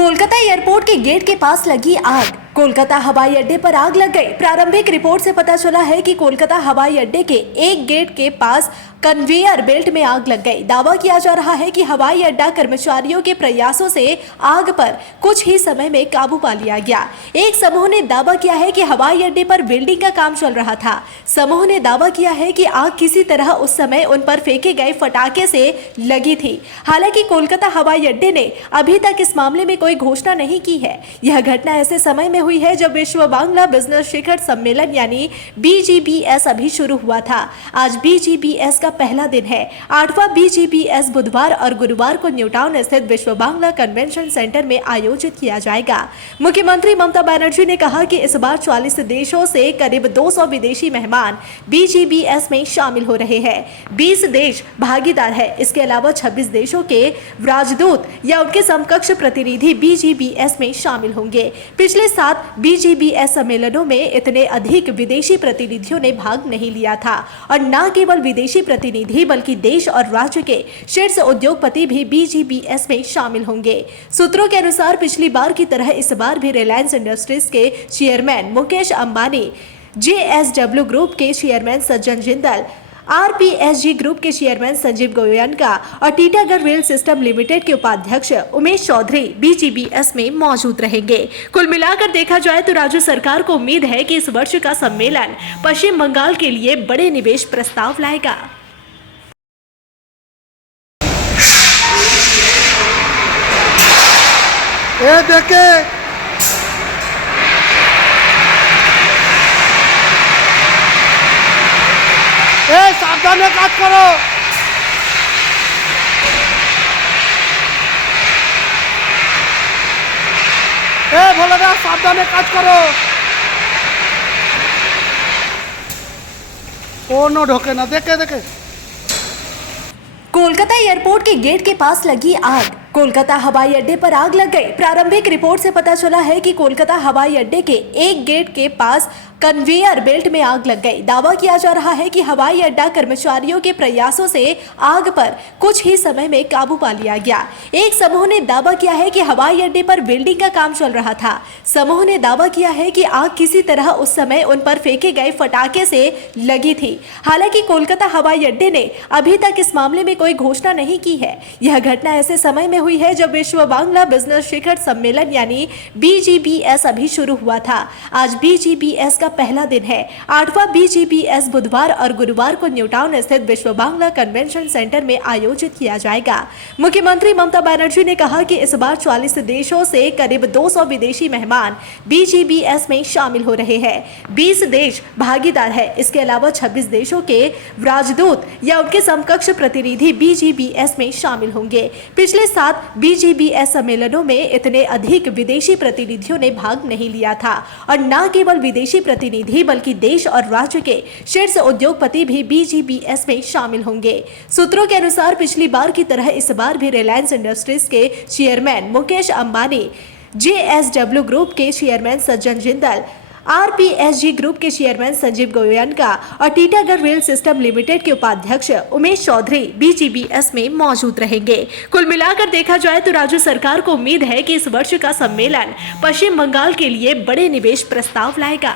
Kolkata airport के gate के पास लगी आग। कोलकाता हवाई अड्डे पर आग लग गई। प्रारंभिक रिपोर्ट से पता चला है कि कोलकाता हवाई अड्डे के एक गेट के पास कन्वेयर बेल्ट में आग लग गई। दावा किया जा रहा है कि हवाई अड्डा कर्मचारियों के प्रयासों से आग पर कुछ ही समय में काबू पा लिया गया। एक समूह ने दावा किया है कि हवाई अड्डे पर वेल्डिंग का काम चल रहा था। समूह ने दावा किया है कि आग किसी तरह उस समय उन पर फेंके गए पटाखे से लगी थी। हालांकि कोलकाता हवाई अड्डे ने अभी तक इस मामले में कोई घोषणा नहीं की है। यह घटना ऐसे समय में हुई है जब विश्व बांग्ला बिजनेस शिखर सम्मेलन यानी BGBS अभी शुरू हुआ था। आज BGBS का पहला दिन है। 8वां BGBS बुधवार और गुरुवार को न्यू टाउन स्थित विश्व बांग्ला कन्वेंशन सेंटर में आयोजित किया जाएगा। मुख्यमंत्री ममता बनर्जी ने कहा कि इस बार 40 देशों से करीब 200 विदेशी मेहमान BGBS में शामिल हो रहे हैं। 20 देश भागीदार है। इसके अलावा 26 देशों के राजदूत या उनके समकक्ष प्रतिनिधि BGBS में शामिल होंगे। पिछले 7 BGBS सम्मेलनों में इतने अधिक विदेशी प्रतिनिधियों ने भाग नहीं लिया था और न केवल विदेशी प्रतिनिधि बल्कि देश और राज्य के शीर्ष उद्योगपति भी BGBS में शामिल होंगे। सूत्रों के अनुसार पिछली बार की तरह इस बार भी रिलायंस इंडस्ट्रीज के chairman Mukesh Ambani, JSW group के चेयरमैन सज्जन जिंदल, RPSG ग्रुप के चेयरमैन संजीव गोयनका और टीटागढ़ रेल सिस्टम लिमिटेड के उपाध्यक्ष उमेश चौधरी BGBS में मौजूद रहेंगे। कुल मिलाकर देखा जाए तो राज्य सरकार को उम्मीद है कि इस वर्ष का सम्मेलन पश्चिम बंगाल के लिए बड़े निवेश प्रस्ताव लाएगा। सावधाने काज करो। भोलेदा सावधाने काज करो। कोनो ढोके ना, देखे देखे। कोलकाता एयरपोर्ट के गेट के पास लगी आग। कोलकाता हवाई अड्डे पर आग लग गई। प्रारंभिक रिपोर्ट से पता चला है कि कोलकाता हवाई अड्डे के एक गेट के पास कन्वेयर बेल्ट में आग लग गई। दावा किया जा रहा है कि हवाई अड्डा कर्मचारियों के प्रयासों से आग पर कुछ ही समय में काबू पा लिया गया। एक समूह ने दावा किया है कि हवाई अड्डे पर वेल्डिंग का काम चल रहा था। समूह ने दावा किया है कि आग किसी तरह उस समय उन पर फेंके गए पटाखे से लगी थी। हालांकि कोलकाता हवाई अड्डे ने अभी तक इस मामले में कोई घोषणा नहीं की है। यह घटना ऐसे समय में हुई है जब विश्व बांग्ला बिजनेस शिखर सम्मेलन यानी BGBS अभी शुरू हुआ था। आज BGBS का पहला दिन है। 8वां BGBS बुधवार और गुरुवार को न्यू टाउन स्थित विश्व बांग्ला कन्वेंशन सेंटर में आयोजित किया जाएगा। मुख्यमंत्री ममता बनर्जी ने कहा कि इस बार 40 देशों से करीब 200 विदेशी मेहमान BGBS में शामिल हो रहे हैं। 20 देश भागीदार है। इसके अलावा 26 देशों के राजदूत या उनके समकक्ष प्रतिनिधि BGBS में शामिल होंगे। पिछले 7 BGBS सम्मेलनों में इतने अधिक विदेशी प्रतिनिधियों ने भाग नहीं लिया था और न केवल विदेशी प्रतिनिधि बल्कि देश और राज्य के शीर्ष उद्योगपति भी BGBS में शामिल होंगे। सूत्रों के अनुसार पिछली बार की तरह इस बार भी रिलायंस इंडस्ट्रीज के chairman Mukesh Ambani, JSW group के चेयरमैन सज्जन जिंदल, RPSG ग्रुप के चेयरमैन संजीव गोयनका और टीटागढ़ रेल सिस्टम लिमिटेड के उपाध्यक्ष उमेश चौधरी BGBS में मौजूद रहेंगे। कुल मिलाकर देखा जाए तो राज्य सरकार को उम्मीद है कि इस वर्ष का सम्मेलन पश्चिम बंगाल के लिए बड़े निवेश प्रस्ताव लाएगा।